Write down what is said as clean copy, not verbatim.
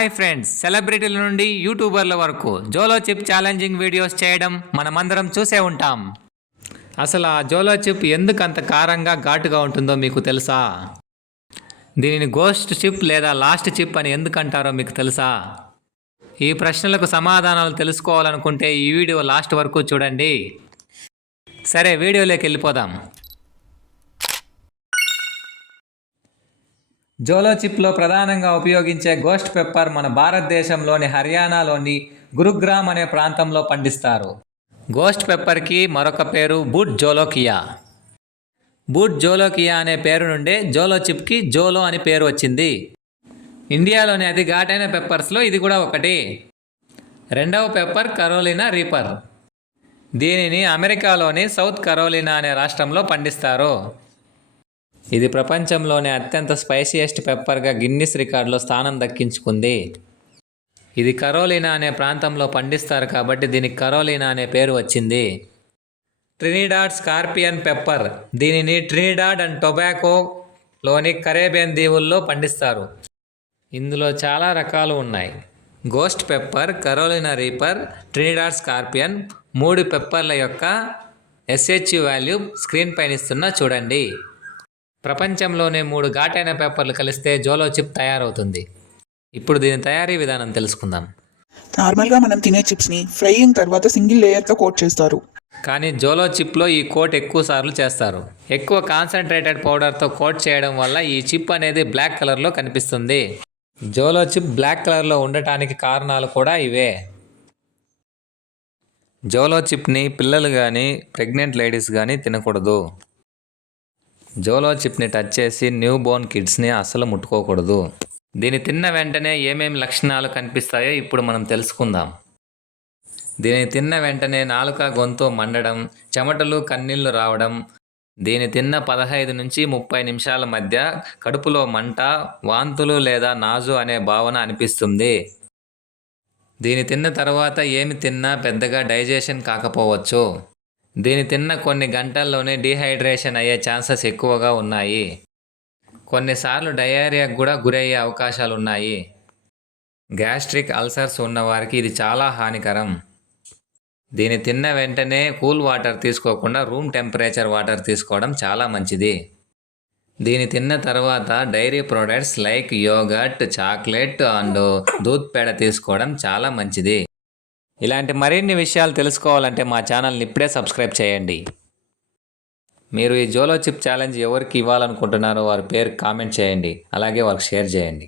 Hi friends, సెలబ్రిటీల నుండి యూట్యూబర్ల వరకు జోలో chip challenging videos చేయడం మనమందరం చూసే ఉంటాం. అసలు ఆ జోలో చిప్ ఎందుకు అంత కారంగా ఘాటుగా ఉంటుందో మీకు తెలుసా? దీనిని గోస్ట్ చిప్ లేదా లాస్ట్ చిప్ అని ఎందుకు అంటారో మీకు తెలుసా? ఈ ప్రశ్నలకు సమాధానాలు తెలుసుకోవాలనుకుంటే ఈ వీడియో లాస్ట్ వరకు చూడండి. సరే, వీడియోలోకి వెళ్ళిపోదాం. జోలో చిప్లో ప్రధానంగా ఉపయోగించే గోస్ట్ పెప్పర్ మన భారతదేశంలోని హర్యానాలోని గురుగ్రామ్ అనే ప్రాంతంలో పండిస్తారు. గోస్ట్ పెప్పర్కి మరొక పేరు బూట్ జోలోకియా. బూట్ జోలోకియా అనే పేరు నుండే జోలో చిప్కి జోలో అని పేరు వచ్చింది. ఇండియాలోని అతి ఘాటైన పెప్పర్స్లో ఇది కూడా ఒకటి. రెండవ పెప్పర్ కరోలినా రీపర్. దీనిని అమెరికాలోని సౌత్ కరోలినా అనే రాష్ట్రంలో పండిస్తారు. ఇది ప్రపంచంలోనే అత్యంత స్పైసీయెస్ట్ పెప్పర్గా గిన్నిస్ రికార్డులో స్థానం దక్కించుకుంది. ఇది కరోలినా అనే ప్రాంతంలో పండిస్తారు కాబట్టి దీనికి కరోలినా అనే పేరు వచ్చింది. Trinidad scorpion pepper. దీనిని ట్రినిడాడ్ అండ్ టొబాకోలోని కరేబియన్ దీవుల్లో పండిస్తారు. ఇందులో చాలా రకాలు ఉన్నాయి. Ghost pepper, Carolina reaper, Trinidad scorpion 3 పెప్పర్ల యొక్క SHU వాల్యూ స్క్రీన్ పైన ఇస్తున్నా చూడండి. ప్రపంచంలోనే 3 ఘాటైన పేపర్లు కలిస్తే జోలో చిప్ తయారవుతుంది. ఇప్పుడు దీని తయారీ విధానం తెలుసుకుందాం. నార్మల్గా మనం తినే చిప్స్ని ఫ్రైయింగ్ తర్వాత సింగిల్ లేయర్తో కోట్ చేస్తారు. కానీ జోలో చిప్లో ఈ కోట్ ఎక్కువ సార్లు చేస్తారు. ఎక్కువ కాన్సన్ట్రేటెడ్ పౌడర్తో కోట్ చేయడం వల్ల ఈ చిప్ అనేది బ్లాక్ కలర్లో కనిపిస్తుంది. జోలో చిప్ బ్లాక్ కలర్లో ఉండటానికి కారణాలు కూడా ఇవే. జోలో చిప్ని పిల్లలు కానీ ప్రెగ్నెంట్ లేడీస్ కానీ తినకూడదు. జోలో చిప్ని టచ్ చేసి న్యూ బోర్న్ కిడ్స్ని అస్సలు ముట్టుకోకూడదు. దీన్ని తిన్న వెంటనే ఏమేమి లక్షణాలు కనిపిస్తాయో ఇప్పుడు మనం తెలుసుకుందాం. దీన్ని తిన్న వెంటనే నాలుక, గొంతు మండడం, చెమటలు, కన్నీళ్లు రావడం, దీన్ని తిన్న 15 నుంచి 30 నిమిషాల మధ్య కడుపులో మంట, వాంతులు లేదా నాజు అనే భావన అనిపిస్తుంది. దీన్ని తిన్న తర్వాత ఏమి తిన్నా పెద్దగా డైజెషన్ కాకపోవచ్చు. దీన్ని తిన్న కొన్ని గంటల్లోనే డీహైడ్రేషన్ అయ్యే ఛాన్సెస్ ఎక్కువగా ఉన్నాయి. కొన్నిసార్లు డయేరియాకు కూడా గురయ్యే అవకాశాలు ఉన్నాయి. గ్యాస్ట్రిక్ అల్సర్స్ ఉన్నవారికి ఇది చాలా హానికరం. దీన్ని తిన్న వెంటనే కూల్ వాటర్ తీసుకోకుండా రూమ్ టెంపరేచర్ వాటర్ తీసుకోవడం చాలా మంచిది. దీన్ని తిన్న తర్వాత dairy products like yogurt, chocolate and దూద్ పేడ తీసుకోవడం చాలా మంచిది. ఇలాంటి మరిన్ని విషయాలు తెలుసుకోవాలంటే మా ఛానల్ని ఇప్పుడే సబ్స్క్రైబ్ చేయండి. మీరు ఈ జోలో చిప్ ఛాలెంజ్ ఎవరికి ఇవ్వాలనుకుంటున్నారో వారి పేరు కామెంట్ చేయండి. అలాగే వారికి షేర్ చేయండి.